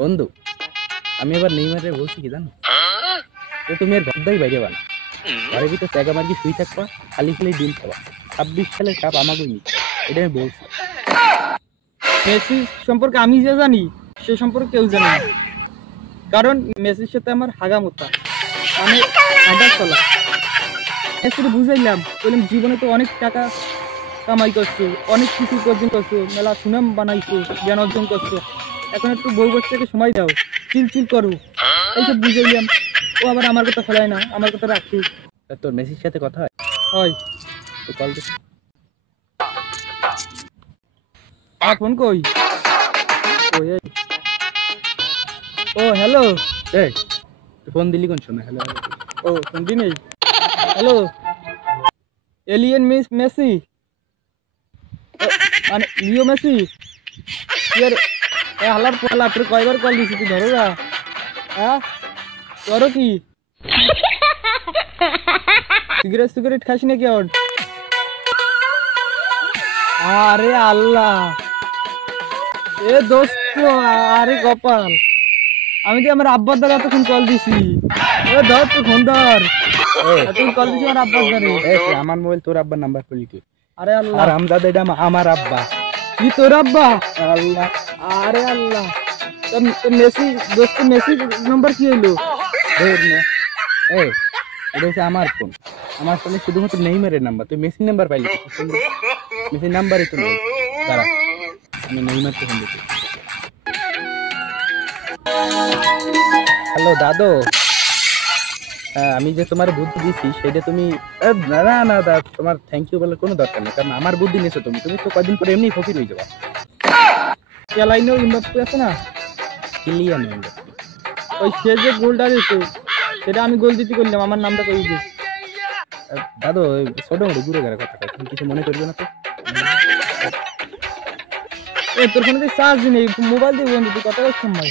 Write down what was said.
বন্ধু আমি এবার নেইমারে বলছি কি জানো, তুমি এর গদ্দাই বাইরে বানা, ঘরের ভিতরে চ্যাগা মার্কি শুই থাকবা, খালি খালি ডিম খাবা, 26 সালের কাপ আমাকেই নিচ্ছে, এটা আমি বলছি। মেসি সম্পর্কে আমি যে জানি সে সম্পর্কে কেউ জানে না, কারণ মেসির সাথে আমার হাগামোতা, আমি হাঁটা চলা। মেসির বুঝাইলাম, বললাম জীবনে তো অনেক টাকা কামাই করছো, অনেক কিছু উপার্জন করছো, মেলা সুনাম বানাইছো, জ্ঞান অর্জন করছো, এখন একটু বউ বাচ্চাকে সময় দাও, চিল করো, এইসব বুঝাইলাম। ও আবার আমার কথা ফেলায় না, আমার কথা রাখি। তোর মেসির সাথে কথা হয়? হয়। তো কল দে। ফোন কই? ও হ্যালো। এই তুই ফোন দিলি কোন সময়? Hello hello. ও ফোন দি নেই। হ্যালো এলিয়েন মেসি, মানে লিও মেসি। হালার পোলা, তোর কয়বার কল দিছি, তুই ধরো না? হ্যাঁ ধরো কি? সিগারেট খাস নাকি? আরে আল্লাহ, এ দোস্ত, আরে কপাল, আমি কি আমার আব্বার দ্বারা এতক্ষণ কল দিছি? ও ধর, তুই ফোন ধর, তুই কল দিছি আমার আব্বার দ্বারে। আমার মোবাইল তোর আব্বার নাম্বার করলি তুই? আরে আল্লাহ, আর আমজাদা এটা আমার আব্বা। কি তোর আব্বা? আল্লাহ, আরে আল্লাহ, মেসি দোস্ত, মেসি নাম্বার কি হইলো? এই এটা হচ্ছে আমার ফোন, আমার ফোনে শুধুমাত্র নেইমারের নাম্বার, তুই মেসির নাম্বার পাইলি? মেসির নাম্বারই তো নেই। দাঁড়া, আমি নেইমারকে ফোন দিচ্ছি। হ্যালো দাদু, আমি যে তোমার বুদ্ধি দিচ্ছি সেটা তুমি না না দা, তোমার থ্যাংক ইউ বলার কোনো দরকার নেই, কারণ আমার বুদ্ধি নিয়েছো তুমি, তুমি তো কদিন পরে এমনি ফকির হয়ে যাবা। লাইনে ইমবাপ্পে আছে না, কিলিয়ান, ওই সে যে গোলটা দিয়েছে সেটা আমি গোল দিতে করলাম, আমার নামটা কই দিস। দাদু ছোট মোটো ঘুরে গেলে কথা কয়, তুমি কিছু মনে করবে না তো? তোর ফোনে চার্জ নেই, মোবাইল দিয়ে বন্ধু, তুই কথা বলছিস ভাই।